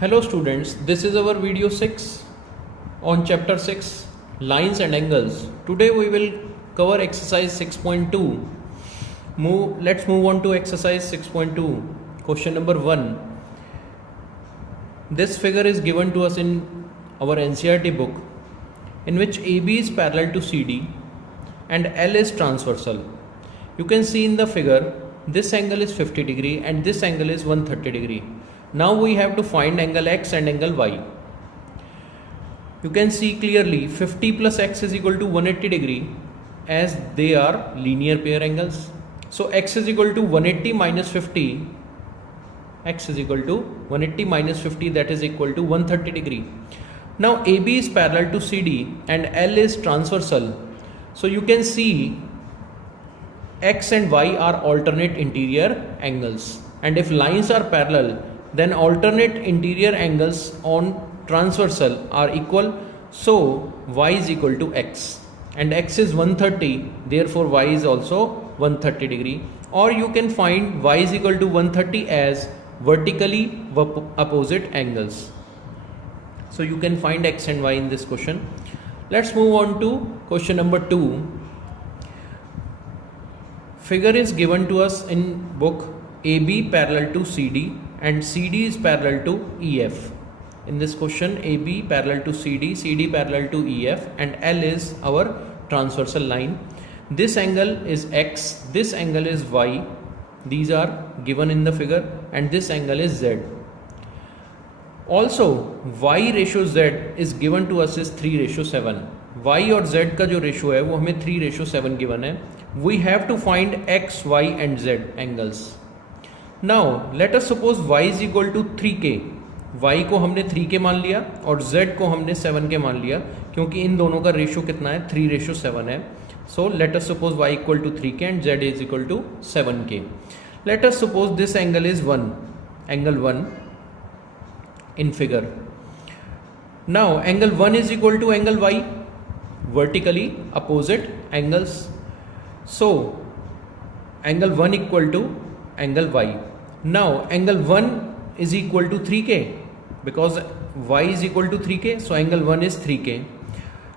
Hello students, this is our video 6 on chapter 6 lines and angles. Today we will cover exercise 6.2. Let's move on to exercise 6.2. Question number 1. This figure is given to us in our NCERT book in which AB is parallel to CD and L is transversal. You can see in the figure this angle is 50 degree and this angle is 130 degree. Now we have to find angle X and angle Y. You can see clearly 50 plus X is equal to 180 degree as they are linear pair angles. So X is equal to 180 minus 50. X is equal to 180 minus 50, that is equal to 130 degree. Now AB is parallel to CD and L is transversal. So you can see X and Y are alternate interior angles, and if lines are parallel then alternate interior angles on transversal are equal. So Y is equal to X and X is 130, therefore Y is also 130 degree. Or you can find Y is equal to 130 as vertically opposite angles. So you can find X and Y in this question. Let's move on to question number 2. Figure is given to us in book AB parallel to CD and CD is parallel to EF. In this question, AB parallel to CD, CD parallel to EF, and L is our transversal line. This angle is X, this angle is Y. These are given in the figure, and this angle is Z. Also, Y ratio Z is given to us is 3:7. Y और Z का जो ratio है वो हमें 3:7 given है. We have to find X, Y and Z angles. Now let us suppose Y is equal to 3K. Y को हमने 3K मान लिया और Z को हमने 7K मान लिया क्योंकि इन दोनों का रेशो कितना है, 3:7 है. So let us suppose Y equal to 3K and Z is equal to 7K. Let us suppose this angle is 1, angle 1 in figure. Now angle 1 is equal to angle Y, vertically opposite angles. So angle 1 equal to angle Y. Now angle 1 is equal to 3K because Y is equal to 3K, so angle 1 is 3K.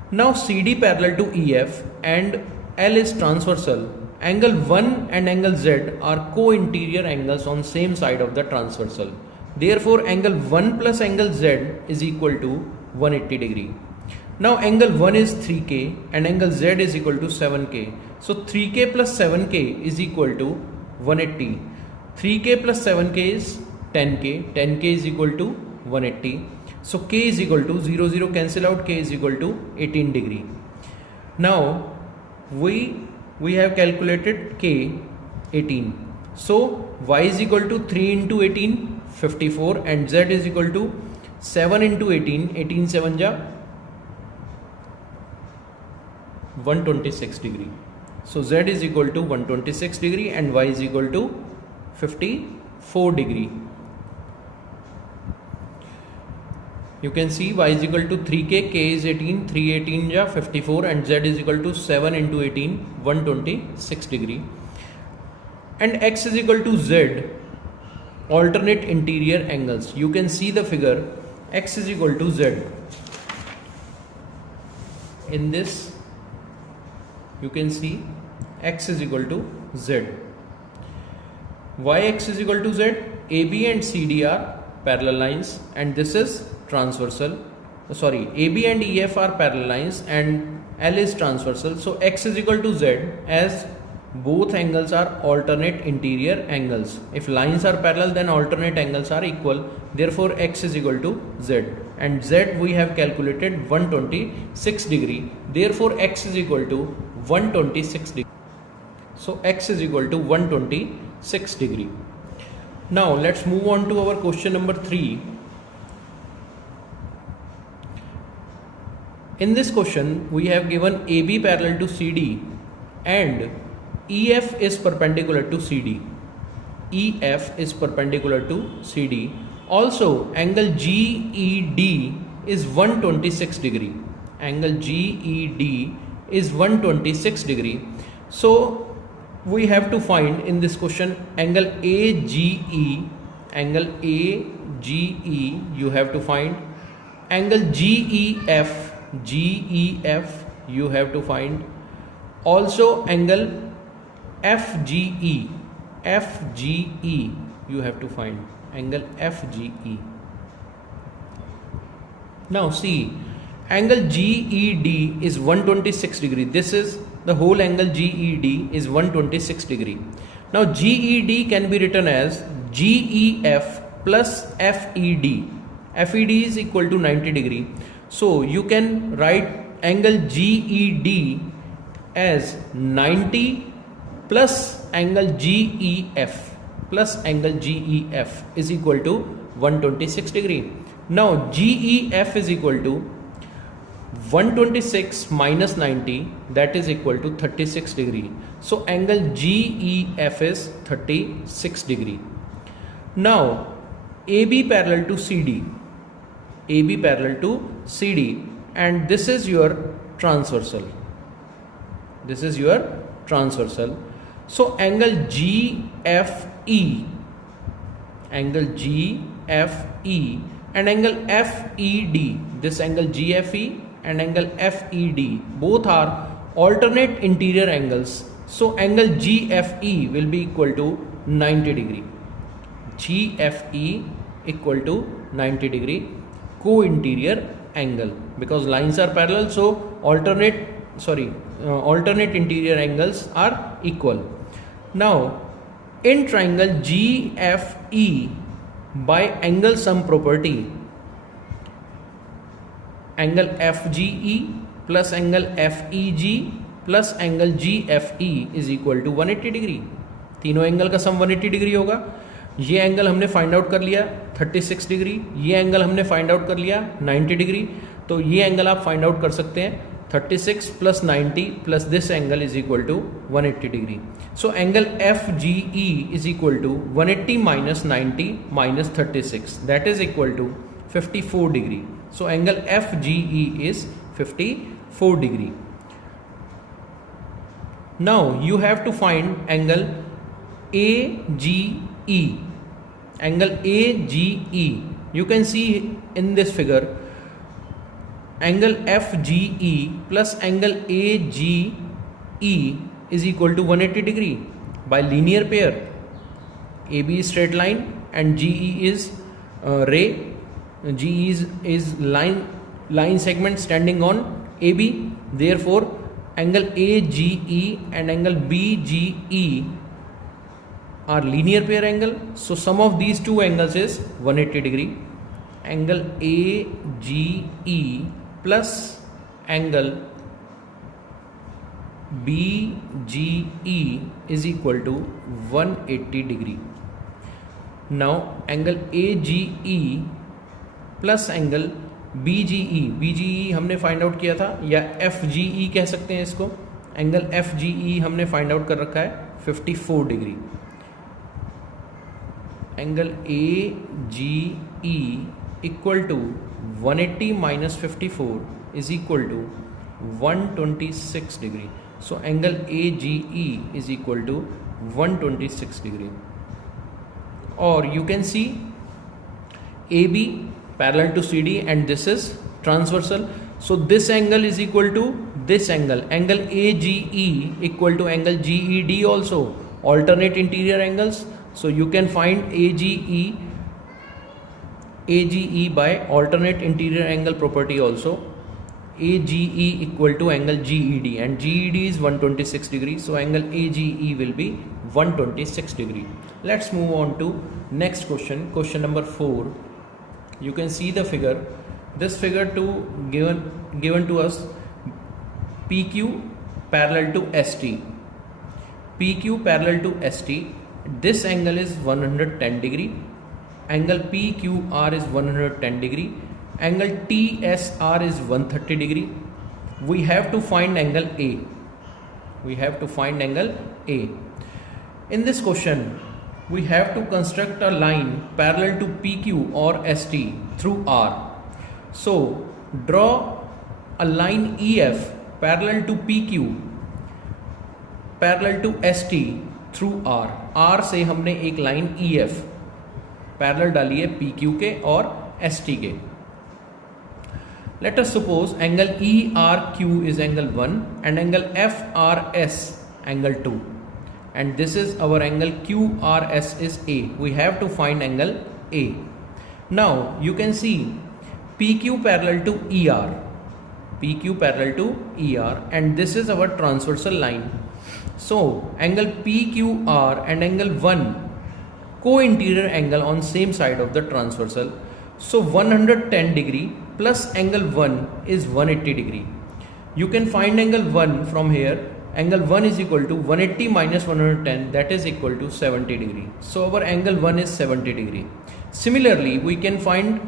Now CD parallel to EF and L is transversal. Angle 1 and angle Z are co-interior angles on same side of the transversal. Therefore angle 1 plus angle Z is equal to 180 degree. Now angle 1 is 3K and angle Z is equal to 7K. So 3K plus 7K is equal to 180. 3K plus 7K is 10K. 10K is equal to 180. So K is equal to 0, 0 cancel out. K is equal to 18 degree. Now we have calculated K 18. So Y is equal to 3 into 18, 54, and Z is equal to 7 into 18, 18 7 ja 126 degree. So Z is equal to 126 degree and Y is equal to 54 degree. You can see Y is equal to 3K, K is 18, 3 18 ja 54, and Z is equal to 7 into 18, 126 degree. And X is equal to Z, alternate interior angles. You can see the figure, X is equal to Z. In this you can see X is equal to Z. Yx is equal to Z. AB and CD are parallel lines and this is transversal. AB and EF are parallel lines and L is transversal. So X is equal to Z as both angles are alternate interior angles. If lines are parallel then alternate angles are equal. Therefore X is equal to Z and Z we have calculated 126 degree. Therefore X is equal to 126 degree. So X is equal to 126 degree. Now let's move on to our question number 3. In this question we have given AB parallel to CD and EF is perpendicular to CD. EF is perpendicular to CD. Also angle GED is 126 degree. Angle GED is 126 degree. So we have to find in this question angle AGE, angle AGE GE you have to find. Angle GEF you have to find. Also angle FGE you have to find. Angle FGE. Now see, angle GED is 126 degree. This is the whole angle GED is 126 degree. Now GED can be written as GEF plus FED. FED is equal to 90 degree. So you can write angle GED as 90 plus angle GEF is equal to 126 degree. Now GEF is equal to 126 minus 90, that is equal to 36 degree. So angle GEF is 36 degree. Now AB parallel to CD, and this is your transversal. So angle GFE and angle FED, this angle GFE and angle FED, both are alternate interior angles. So angle GFE will be equal to 90 degree. GFE equal to 90 degree co-interior angle, because lines are parallel, so alternate interior angles are equal. Now in triangle GFE, by angle sum property, angle FGE plus angle FEG plus angle GFE is equal to 180 degree. तीनों angle का सम 180 degree होगा. ये angle हमने find out कर लिया 36 degree, ये angle हमने find out कर लिया 90 डिग्री. तो ये एंगल आप फाइंड आउट कर सकते हैं 36 plus 90 plus this angle is equal to 180 degree. So angle FGE is equal to 180 minus 90 minus 36, that is equal to 54 degree. So angle FGE is 54 degree. Now you have to find angle AGE. Angle AGE. You can see in this figure, angle FGE plus angle AGE is equal to 180 degree by linear pair. AB is straight line and GE is ray. GE is line segment standing on AB. Therefore angle AGE and angle BGE are linear pair angle. So sum of these two angles is 180 degree. Angle AGE plus angle BGE is equal to 180 degree. Now angle AGE plus angle BGE हमने find out किया था, या FGE कह सकते हैं इसको. Angle FGE हमने find out कर रखा है 54 degree. Angle AGE equal to 180 minus 54 is equal to 126 degree. So angle AGE is equal to 126 degree. और you can see AB parallel to CD and this is transversal. So this angle is equal to this angle. Angle AGE equal to angle GED also. Alternate interior angles. So you can find AGE by alternate interior angle property also. AGE equal to angle GED and GED is 126 degree. So angle AGE will be 126 degree. Let's move on to next question. Question number 4. You can see the figure. This figure given to us, PQ parallel to ST. PQ parallel to ST. This angle is 110 degree. Angle PQR is 110 degree. Angle TSR is 130 degree. We have to find angle A. In this question, we have to construct a line parallel to PQ or ST through R. So draw a line EF parallel to PQ parallel to ST through R. R से हमने एक line EF parallel डालिए PQ के और ST के. Let us suppose angle ERQ is angle 1 and angle FRS angle 2, and this is our angle QRS is A. We have to find angle A. Now you can see PQ parallel to ER, PQ parallel to ER, and this is our transversal line. So angle PQR and angle 1 co-interior angle on same side of the transversal. So 110 degree plus angle 1 is 180 degree. You can find angle 1 from here. Angle 1 is equal to 180 minus 110, that is equal to 70 degree. So our angle 1 is 70 degree. Similarly, we can find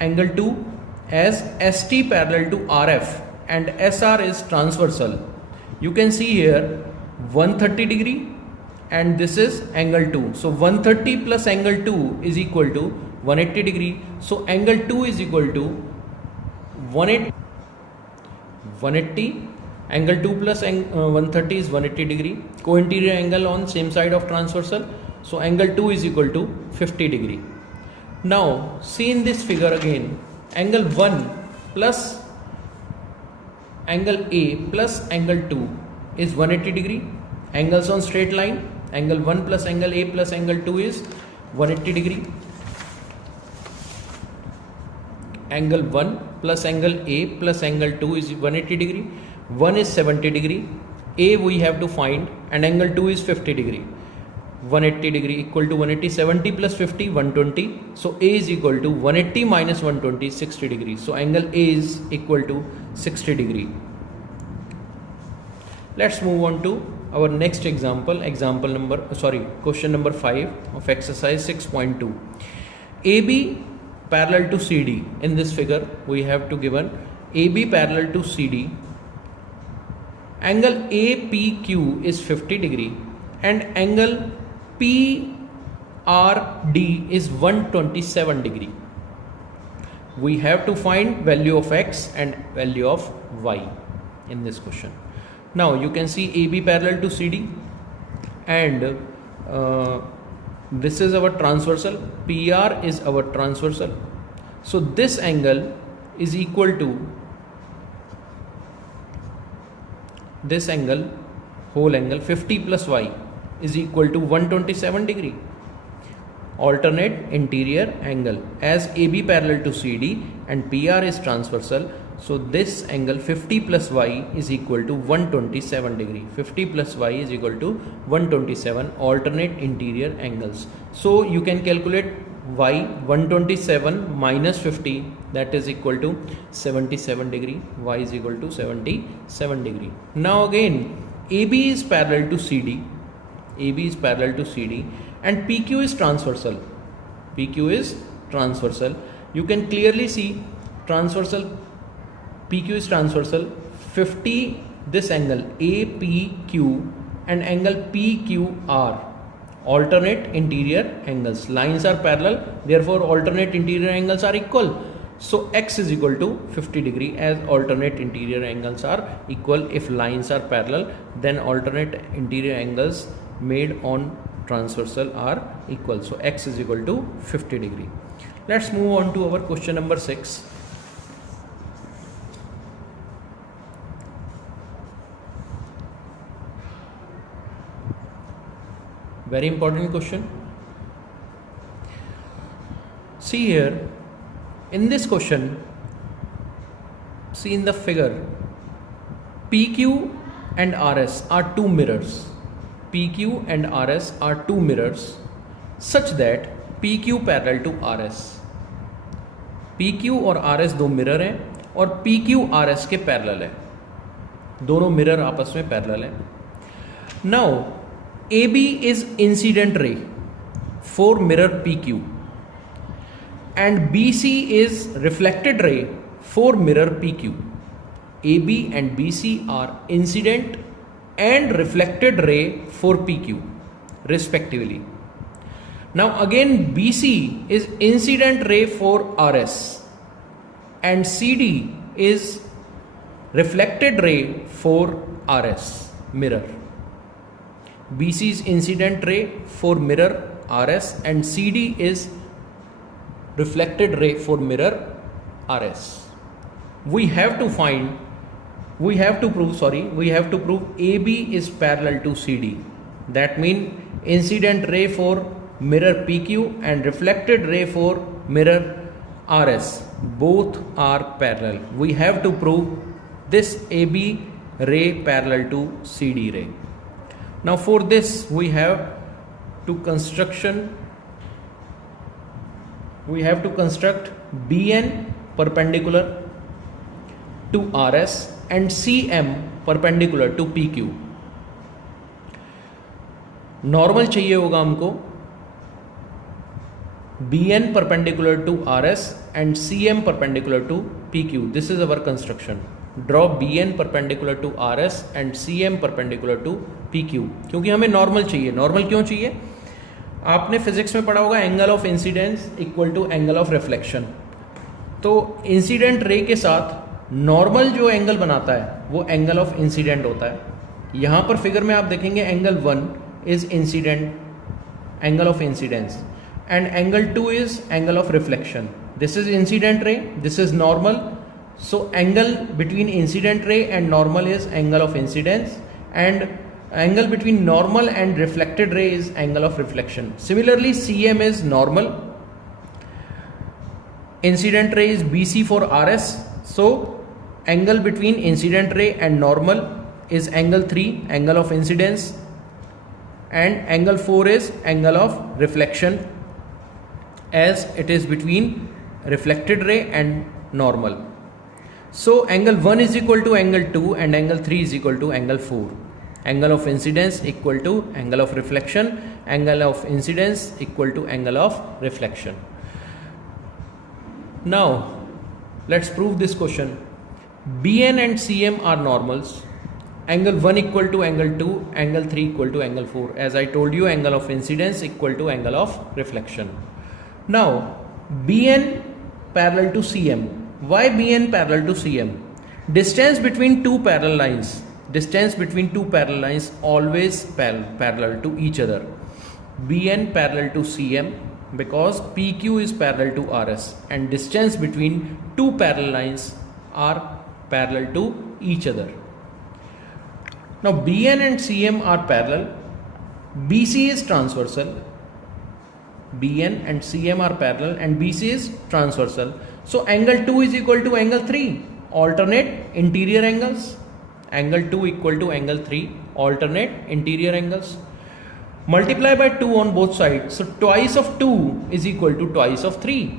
angle 2 as ST parallel to RF and SR is transversal. You can see here 130 degree and this is angle 2. So 130 plus angle 2 is equal to 180 degree. So angle 2 is equal to 180. Angle 2 plus 130 is 180 degree. Co-interior angle on same side of transversal. So angle 2 is equal to 50 degree. Now see in this figure again, angle 1 plus angle A plus angle 2 is 180 degree. Angles on straight line, angle 1 plus angle A plus angle 2 is 180 degree. Angle 1 plus angle A plus angle 2 is 180 degree. 1 is 70 degree. A we have to find, and angle 2 is 50 degree. 180 degree equal to 180. 70 plus 50, 120. So A is equal to 180 minus 120, 60 degree. So angle A is equal to 60 degree. Let's move on to our next example. Question number 5 of exercise 6.2. AB parallel to CD. In this figure we have to given AB parallel to CD. Angle APQ is 50 degree and angle PRD is 127 degree. We have to find value of X and value of Y in this question. Now you can see AB parallel to CD, and this is our transversal. PR is our transversal. So this angle is equal to this angle, whole angle 50 plus Y is equal to 127 degree. Alternate interior angle, as AB parallel to CD and PR is transversal. So this angle 50 plus Y is equal to 127 degree. 50 plus Y is equal to 127 alternate interior angles. So you can calculate Y, 127 minus 50, that is equal to 77 degree. Y is equal to 77 degree. Now again AB is parallel to CD. AB is parallel to CD and PQ is transversal. PQ is transversal. You can clearly see transversal. PQ is transversal. 50 this angle APQ and angle PQR, alternate interior angles. Lines are parallel, therefore alternate interior angles are equal. So X is equal to 50 degree, as alternate interior angles are equal. If lines are parallel, then alternate interior angles made on transversal are equal. So X is equal to 50 degree. Let's move on to our question number 6. Very important question. See here, in this question, see in the figure, PQ and RS are two mirrors. PQ and RS are two mirrors such that PQ parallel to RS. PQ और RS दो mirror हैं और PQ RS के parallel है. दोनों mirror आपस में parallel है. Now AB is incident ray for mirror PQ and BC is reflected ray for mirror PQ. AB and BC are incident and reflected ray for PQ respectively. Now again BC is incident ray for RS and CD is reflected ray for RS mirror. BC is incident ray for mirror RS and CD is reflected ray for mirror RS. We have to prove AB is parallel to CD. That means incident ray for mirror PQ and reflected ray for mirror RS both are parallel. We have to prove this AB ray parallel to CD ray. Now for this we have to construct BN perpendicular to RS and CM perpendicular to PQ. Normal चाहिए होगा हमको BN perpendicular to RS and CM perpendicular to PQ. This is our construction. Draw BN perpendicular to RS and CM perpendicular to PQ. क्योंकि हमें normal चाहिए. Normal क्यों चाहिए? आपने physics में पढ़ा होगा angle of incidence equal to angle of reflection. तो इंसिडेंट रे के साथ नॉर्मल जो एंगल बनाता है वो एंगल ऑफ इंसिडेंट होता है. यहाँ पर फिगर में आप देखेंगे angle 1 is incident angle of incidence and angle 2 is angle of reflection. This is incident ray, this is normal, so angle between incident ray and normal is angle of incidence and angle between normal and reflected ray is angle of reflection. Similarly CM is normal, incident ray is BC for RS, so angle between incident ray and normal is angle 3, angle of incidence, and angle 4 is angle of reflection as it is between reflected ray and normal. So angle 1 is equal to angle 2 and angle 3 is equal to angle 4. Angle of incidence equal to angle of reflection, angle of incidence equal to angle of reflection. Now let's prove this question. BN and CM are normals. Angle 1 equal to angle 2, angle 3 equal to angle 4. As I told you, angle of incidence equal to angle of reflection. Now BN parallel to CM. Why BN parallel to CM? Distance between two parallel lines always parallel to each other. BN parallel to CM because PQ is parallel to RS and distance between two parallel lines are parallel to each other. Now BN and CM are parallel, BC is transversal, BN and CM are parallel and BC is transversal. So angle 2 is equal to angle 3, alternate interior angles. Angle 2 equal to angle 3, alternate interior angles. Multiply by 2 on both sides. So twice of 2 is equal to twice of 3.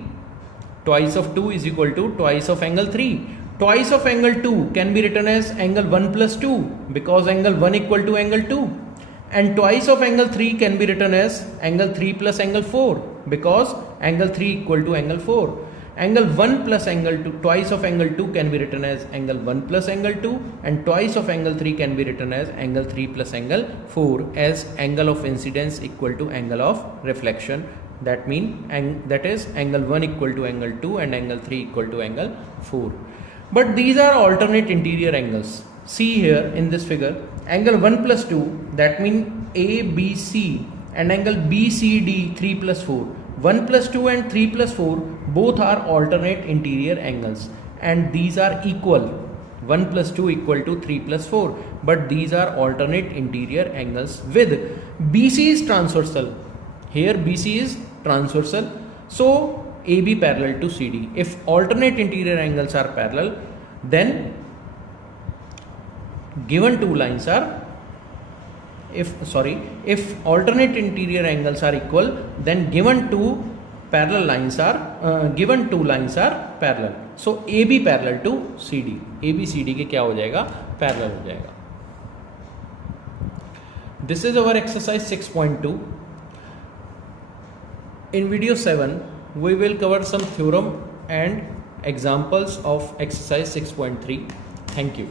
Twice of 2 is equal to twice of angle 3. Twice of angle 2 can be written as angle 1 plus 2 because angle 1 equal to angle 2, and twice of angle 3 can be written as angle 3 plus angle 4 because angle 3 equal to angle 4. Angle 1 plus angle 2, twice of angle 2 can be written as angle 1 plus angle 2 and twice of angle 3 can be written as angle 3 plus angle 4 as angle of incidence equal to angle of reflection. That means that is angle 1 equal to angle 2 and angle 3 equal to angle 4. But these are alternate interior angles. See here in this figure, angle 1 plus 2, that means ABC, and angle BCD 3 plus 4. 1 plus 2 and 3 plus 4 both are alternate interior angles and these are equal. 1 plus 2 equal to 3 plus 4, but these are alternate interior angles with BC is transversal. Here BC is transversal. So AB parallel to CD. If alternate interior angles are parallel, then given two lines are if alternate interior angles are equal, then given two lines are parallel. So AB parallel to CD. AB CD के क्या हो जाएगा? Parallel हो जाएगा. This is our exercise 6.2. In video 7, we will cover some theorem and examples of exercise 6.3. Thank you.